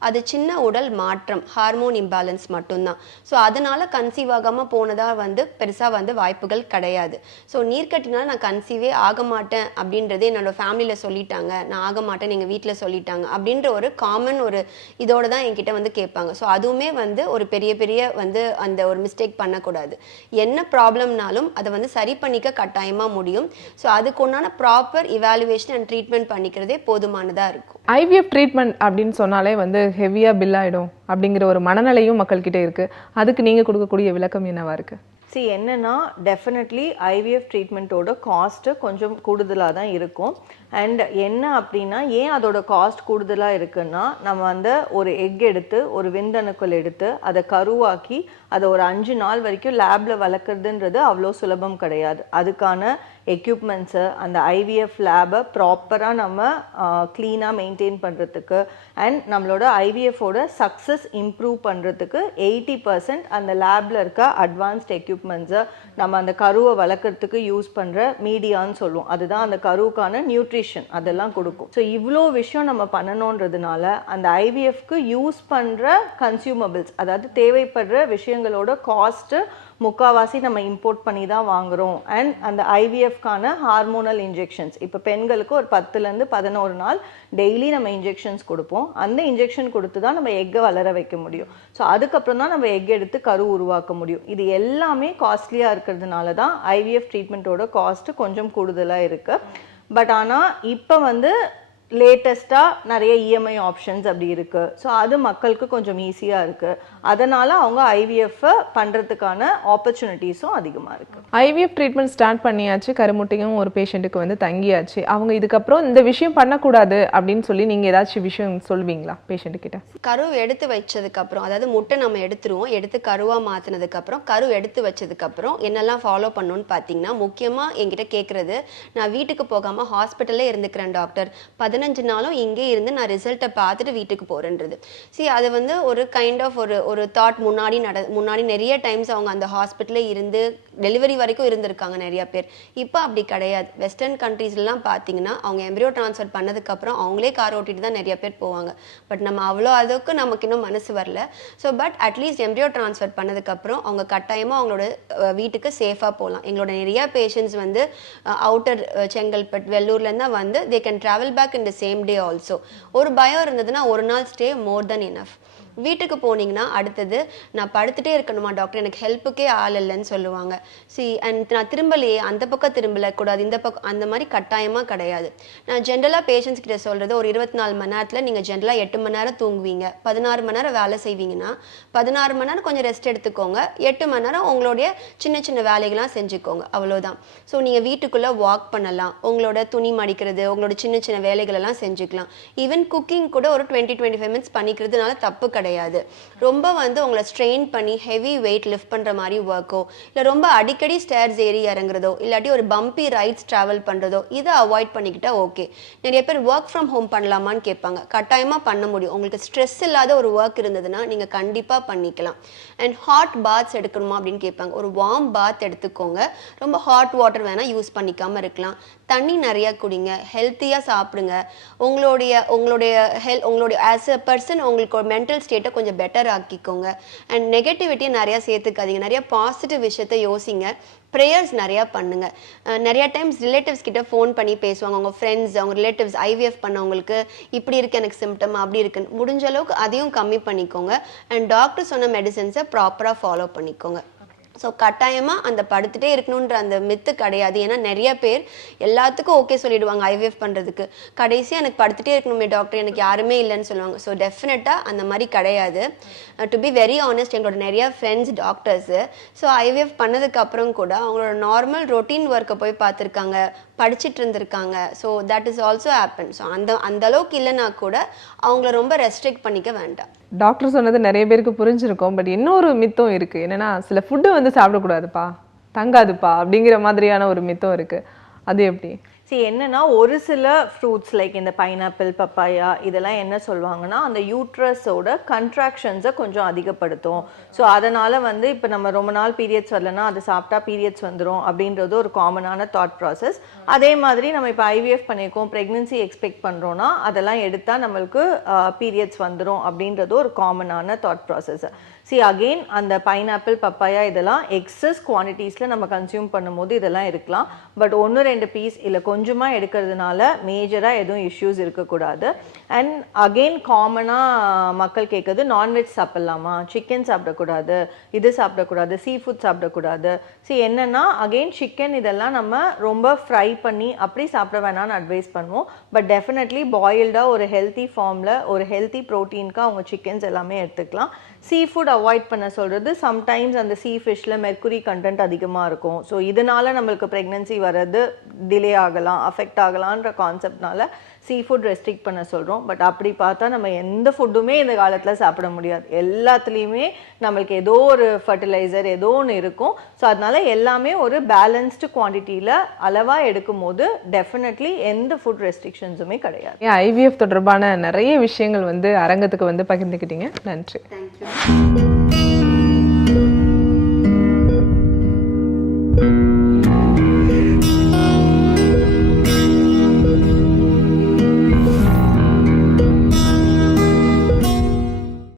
அது சின்ன உடல் மாற்றம், ஹார்மோன் இம்பேலன்ஸ் மட்டும்தான். ஸோ அதனால கன்சீவ் ஆகாமல் போனதாக வந்து பெருசாக வந்து வாய்ப்புகள் கிடையாது. ஸோ நீர்க்கட்டினால நான் கன்சீவே ஆக மாட்டேன் அப்படின்றது என்னோட ஃபேமிலியில் சொல்லிட்டாங்க, நான் ஆக மாட்டேன் எங்கள் வீட்டில் சொல்லிட்டாங்க அப்படின்ற ஒரு காமன் ஒரு இதோட தான் என்கிட்ட வந்து கேட்பாங்க. ஸோ அதுவுமே வந்து ஒரு பெரிய பெரிய வந்து அந்த ஒரு மிஸ்டேக் பண்ணக்கூடாது. என்ன ப்ராப்ளம்னாலும் அதை வந்து சரி பண்ணிக்க கட்டாயமாக முடியும். ஸோ அதுக்கு உண்டான ப்ராப்பர் இவாலுவேஷன் அண்ட் ட்ரீட்மெண்ட் பண்ணிக்கிறதே போதுமானதாக இருக்கும். ஐவிஎஃப் ட்ரீட்மெண்ட் அப்படின்னு சொன்னாலே வந்து ஹெவியாக பில் ஆகிடும் அப்படிங்கிற ஒரு மனநிலையும் மக்கள்கிட்ட இருக்குது. அதுக்கு நீங்கள் கொடுக்கக்கூடிய விளக்கம் என்னவா இருக்குது? என்னன்னா டெஃபினெட்லி ஐவிஎஃப் ட்ரீட்மெண்ட்டோட காஸ்ட்டு கொஞ்சம் கூடுதலாக தான் இருக்கும். அண்ட் என்ன அப்படின்னா, ஏன் அதோட காஸ்ட் கூடுதலாக இருக்குன்னா, நம்ம வந்து ஒரு எக் எடுத்து ஒரு விந்தணுக்கள் எடுத்து அதை கருவாக்கி அதை ஒரு 5 நாள் வரைக்கும் லேபில் வளர்க்குறதுன்றது அவ்வளோ சுலபம் கிடையாது. அதுக்கான எக்யூப்மெண்ட்ஸு, அந்த ஐவிஎஃப் லேபை ப்ராப்பராக நம்ம க்ளீனாக மெயின்டைன் பண்ணுறதுக்கு அண்ட் நம்மளோட ஐவிஎஃபோட சக்ஸஸ் இம்ப்ரூவ் பண்ணுறதுக்கு 80% அந்த லேபில் இருக்க அட்வான்ஸ்ட் எக்யூப்மெண்ட்ஸை நம்ம அந்த கருவை வளர்க்குறதுக்கு யூஸ் பண்ணுற மீடியான்னு சொல்லுவோம். அதுதான் அந்த கருவுக்கான நியூட்ரிஷன் அதெல்லாம் கொடுக்கும். ஸோ இவ்வளோ விஷயம் நம்ம பண்ணணுன்றதுனால அந்த ஐவிஎஃப்க்கு யூஸ் பண்ணுற கன்சியூமபிள்ஸ், அதாவது தேவைப்படுற விஷயங்களோட காஸ்ட்டு முக்கால்வாசி நம்ம இம்போர்ட் பண்ணி தான் வாங்குகிறோம். அண்ட் அந்த ஐவிஎஃப்கான ஹார்மோனல் இன்ஜெக்ஷன்ஸ், இப்போ பெண்களுக்கு ஒரு 10லேருந்து 11 நாள் டெய்லி நம்ம இன்ஜெக்ஷன்ஸ் கொடுப்போம். அந்த இன்ஜெக்ஷன் கொடுத்து தான் நம்ம எக்கை வளர வைக்க முடியும். ஸோ அதுக்கப்புறம் தான் நம்ம எக் எடுத்து கரு உருவாக்க முடியும். இது எல்லாமே காஸ்ட்லியாக இருக்கிறதுனால தான் ஐவிஎஃப் ட்ரீட்மெண்ட்டோட காஸ்ட்டு கொஞ்சம் கூடுதலாக இருக்குது. பட் ஆனால் இப்போ வந்து லேட்டஸ்ட்டாக நிறைய இஎம்ஐ ஆப்ஷன்ஸ் அப்படி இருக்குது. ஸோ அது மக்களுக்கு கொஞ்சம் ஈஸியாக இருக்குது. அதனால் அவங்க ஐவிஎஃப் பண்ணுறதுக்கான ஆப்பர்ச்சுனிட்டிஸும் அதிகமாக இருக்குது. ஐவிஎஃப் ட்ரீட்மெண்ட் ஸ்டார்ட் பண்ணியாச்சு, கருமுட்டையும் ஒரு பேஷண்ட்டுக்கு வந்து தங்கியாச்சு. அவங்க இதுக்கப்புறம் இந்த விஷயம் பண்ணக்கூடாது அப்படின்னு சொல்லி நீங்கள் ஏதாச்சும் விஷயம் சொல்வீங்களா பேஷண்ட்டுக்கிட்ட? கரு எடுத்து வச்சதுக்கப்புறம், அதாவது முட்டை நம்ம எடுத்துருவோம், எடுத்து கருவாக மாற்றினதுக்கப்புறம் கரு எடுத்து வச்சதுக்கப்புறம் என்னெல்லாம் ஃபாலோ பண்ணணும்னு பார்த்தீங்கன்னா, முக்கியமாக என்கிட்ட கேட்குறது, நான் வீட்டுக்கு போகாமல் ஹாஸ்பிட்டல்லே இருந்துக்கிறேன் டாக்டர், 15 நாளும் இங்கே இருந்து நான் ரிசல்ட்டை பார்த்துட்டு வீட்டுக்கு போகிறேன்றது. அது வந்து ஒரு கைண்ட் ஆஃப் ஒரு தாட் முன்னாடி நிறைய டைம்ஸ் அவங்க அந்த ஹாஸ்பிட்டலே இருந்து டெலிவரி வரைக்கும் இருந்திருக்காங்க நிறைய பேர். இப்போ அப்படி கிடையாது. வெஸ்டர்ன் கண்ட்ரீஸ்லாம் பார்த்தீங்கன்னா அவங்க எம்ப்ரியோ ட்ரான்ஸ்ஃபர் பண்ணதுக்கப்புறம் அவங்களே கார் ஓட்டிட்டு தான் நிறைய பேர் போவாங்க. பட் நம்ம அவ்வளோ அதுக்கு நமக்கு இன்னும் மனசு வரல. பட் அட்லீஸ்ட் எம்ப்ரியோ ட்ரான்ஸ்ஃபர் பண்ணதுக்கப்புறம் அவங்க கட்டாயமாக அவங்களோட வீட்டுக்கு சேஃபாக போகலாம். எங்களோட நிறைய பேஷண்ட்ஸ் வந்து அவுட்டர் செங்கல்பட், வெள்ளூர்லேருந்து தான் வந்து they can travel back in the same day also. ஒரு பயம் இருந்ததுன்னா ஒரு நாள் ஸ்டே மோர் தென் இனஃப். வீட்டுக்கு போனீங்கன்னா அடுத்தது, நான் படுத்துட்டே இருக்கணுமா டாக்டர், எனக்கு ஹெல்ப்புக்கே ஆள் இல்லைன்னு சொல்லுவாங்க. அண்ட் நான் திரும்பலையே, அந்த பக்கம் திரும்பலக்கூடாது, இந்த பக்கம், அந்த மாதிரி கட்டாயமாக கிடையாது. நான் ஜென்ரலாக பேஷண்ட்ஸ் கிட்ட சொல்கிறது, ஒரு 24 மணி நேரத்தில் நீங்கள் ஜென்ரலாக 8 மணி நேரம் தூங்குவீங்க, 16 மணி நேரம் வேலை செய்வீங்கன்னா 16 மணி நேரம் கொஞ்சம் ரெஸ்ட் எடுத்துக்கோங்க, 8 மணி நேரம் உங்களுடைய சின்ன சின்ன வேலைகள்லாம் செஞ்சுக்கோங்க, அவ்வளோதான். நீங்கள் வீட்டுக்குள்ளே வாக் பண்ணலாம், உங்களோட துணி மடிக்கிறது, உங்களோட சின்ன சின்ன வேலைகளெல்லாம் செஞ்சுக்கலாம். ஈவன் குக்கிங் கூட ஒரு 20-25 மினிட்ஸ் பண்ணிக்கிறதுனால தப்பு கிடையாது. ரொம்ப வந்து உங்களை ஸ்ட்ரெயின் பண்ணி ஹெவி வெயிட் லிஃப்ட் பண்ணுற மாதிரி ஒர்க்கோ, இல்லை ரொம்ப அடிக்கடி ஸ்டேர்ஸ் ஏறி இறங்குறதோ, இல்லாட்டி ஒரு பம்பி ரைட்ஸ் ட்ராவல் பண்ணுறதோ, இதை அவாய்ட் பண்ணிக்கிட்டா ஓகே. நிறைய பேர் ஒர்க் ஃப்ரம் ஹோம் பண்ணலாமான்னு கேட்பாங்க. கட்டாயமாக பண்ண முடியும். உங்களுக்கு ஸ்ட்ரெஸ் இல்லாத ஒரு ஒர்க் இருந்ததுன்னா நீங்கள் கண்டிப்பாக பண்ணிக்கலாம். அண்ட் ஹாட் பாத்ஸ் எடுக்கணுமா அப்படின்னு கேட்பாங்க. ஒரு வார்ம் பாத் எடுத்துக்கோங்க. ரொம்ப ஹாட் வாட்டர் வேணால் யூஸ் பண்ணிக்காமல் இருக்கலாம். தண்ணி நிறையா குடிங்க, ஹெல்த்தியாக சாப்பிடுங்க. உங்களுடைய ஆஸ் அ பர்சன் உங்களுக்கு ஒரு மென்டல் ஸ்டேட்டை கொஞ்சம் பெட்டர் ஆக்கிக்கோங்க. அண்ட் நெகட்டிவிட்டியை நிறையா சேர்த்துக்காதீங்க. நிறைய பாசிட்டிவ் விஷயத்த யோசிங்க. ப்ரேயர்ஸ் நிறையா பண்ணுங்க. நிறையா டைம்ஸ் ரிலேட்டிவ்ஸ் கிட்ட ஃபோன் பண்ணி பேசுவாங்க. அவங்க ஃப்ரெண்ட்ஸ், அவங்க ரிலேட்டிவ்ஸ் ஐவிஎஃப் பண்ணவங்களுக்கு இப்படி இருக்கு எனக்கு சிம்டம், அப்படி இருக்குன்னு முடிஞ்ச அளவுக்கு அதையும் கம்மி பண்ணிக்கோங்க. அண்ட் டாக்டர் சொன்ன மெடிசன்ஸை ப்ராப்பராக ஃபாலோ பண்ணிக்கோங்க. ஸோ கட்டாயமாக அந்த படுத்துகிட்டே இருக்கணுன்ற அந்த மித்து கிடையாது. ஏன்னா நிறைய பேர் எல்லாத்துக்கும் ஓகே சொல்லிடுவாங்க ஐவிஎஃப் பண்ணுறதுக்கு. கடைசியாக எனக்கு படுத்துகிட்டே இருக்கணுமே டாக்டர், எனக்கு யாருமே இல்லைன்னு சொல்லுவாங்க. ஸோ டெஃபினட்டாக அந்த மாதிரி கிடையாது. டு பி வெரி ஆனஸ்ட், எங்களோட நிறையா ஃப்ரெண்ட்ஸ் டாக்டர்ஸு ஸோ ஐவிஎஃப் பண்ணதுக்கப்புறம் கூட அவங்களோட நார்மல் ரொட்டீன் ஒர்க்கை போய் பார்த்துருக்காங்க, படிச்சுட்டு இருந்திருக்காங்க. So that is also happen. So அந்த அளவுக்கு இல்லைன்னா கூட அவங்கள ரொம்ப ரெஸ்ட்ரிக்ட் பண்ணிக்க வேண்டாம். டாக்டர் சொன்னது நிறைய பேருக்கு புரிஞ்சிருக்கும். பட் இன்னொரு மித்தும் இருக்கு. என்னன்னா சில ஃபுட்டு வந்து சாப்பிடக்கூடாதுப்பா, தங்காதுப்பா அப்படிங்கிற மாதிரியான ஒரு மித்தும் இருக்கு. அது எப்படி? என்னன்னா ஒரு சில ஃப்ரூட்ஸ் லைக் இந்த பைனாப்பிள், பப்பாயா இதெல்லாம் என்ன சொல்லுவாங்கன்னா அந்த யூட்ரஸோட கண்ட்ராக்ஷன்ஸை கொஞ்சம் அதிகப்படுத்தும். ஸோ அதனால் வந்து இப்போ நம்ம ரொம்ப நாள் பீரியட்ஸ் வரலன்னா அது சாப்பிட்டா பீரியட்ஸ் வந்துடும் அப்படின்றது ஒரு காமனான தாட் ப்ராசஸ். அதே மாதிரி நம்ம இப்போ ஐவிஎஃப் பண்ணியிருக்கோம், ப்ரெக்னென்சி எக்ஸ்பெக்ட் பண்ணுறோன்னா அதெல்லாம் எடுத்தால் நம்மளுக்கு பீரியட்ஸ் வந்துடும் அப்படின்றது ஒரு காமனான தாட் ப்ராசஸ். அகெயின் அந்த பைனாப்பிள், பப்பாயா இதெல்லாம் எக்ஸஸ் குவான்டிட்டிஸில் நம்ம கன்சியூம் பண்ணும்போது இதெல்லாம் இருக்கலாம். பட் 1-2 பீஸ் இல்லை கொஞ்சமாக எடுக்கிறதுனால மேஜராக எதுவும் இஷ்யூஸ் இருக்கக்கூடாது. அண்ட் அகெயின் காமனாக மக்கள் கேட்குறது நான்வெஜ் சாப்பிட்லாமா, சிக்கன் சாப்பிடக்கூடாது, இது சாப்பிடக்கூடாது, சீ ஃபுட் சாப்பிடக்கூடாது. என்னென்னா அகெயின் சிக்கன் இதெல்லாம் நம்ம ரொம்ப ஃப்ரை பண்ணி அப்படி சாப்பிட வேணாம்னு அட்வைஸ் பண்ணுவோம். பட் டெஃபினெட்லி பாயில்டாக ஒரு ஹெல்த்தி ஃபார்மில் ஒரு ஹெல்த்தி ப்ரோட்டீனுக்கு அவங்க சிக்கன்ஸ் எல்லாமே எடுத்துக்கலாம். சீ ஃபுட் அவாய்ட் பண்ண சொல்கிறது, சம்டைம்ஸ் அந்த சீ ஃபிஷ்ல மெர்க்குரி கண்டென்ட் அதிகமாக இருக்கும். ஸோ இதனால நம்மளுக்கு ப்ரெக்னென்சி வர்றது டிலே ஆகலாம், அஃபெக்ட் ஆகலான்ற கான்செப்ட்னால சீ ஃபுட் ரெஸ்ட்ரிக்ட் பண்ண சொல்கிறோம். பட் அப்படி பார்த்தா நம்ம எந்த ஃபுட்டுமே இந்த காலத்தில் சாப்பிட முடியாது. எல்லாத்துலேயுமே நம்மளுக்கு ஏதோ ஒரு ஃபர்டிலைசர் ஏதோ ஒன்று இருக்கும். ஸோ அதனால எல்லாமே ஒரு பேலன்ஸ்டு குவான்டிட்டியில் அளவாக எடுக்கும் போது டெஃபினெட்லி எந்த ஃபுட் ரெஸ்ட்ரிக்ஷன்ஸுமே கிடையாது. ஐவிஎஃப் தொடர்பான நிறைய விஷயங்கள் வந்து அரங்கத்துக்கு வந்து பகிர்ந்துக்கிட்டீங்க. நன்றி. தேங்க்யூ.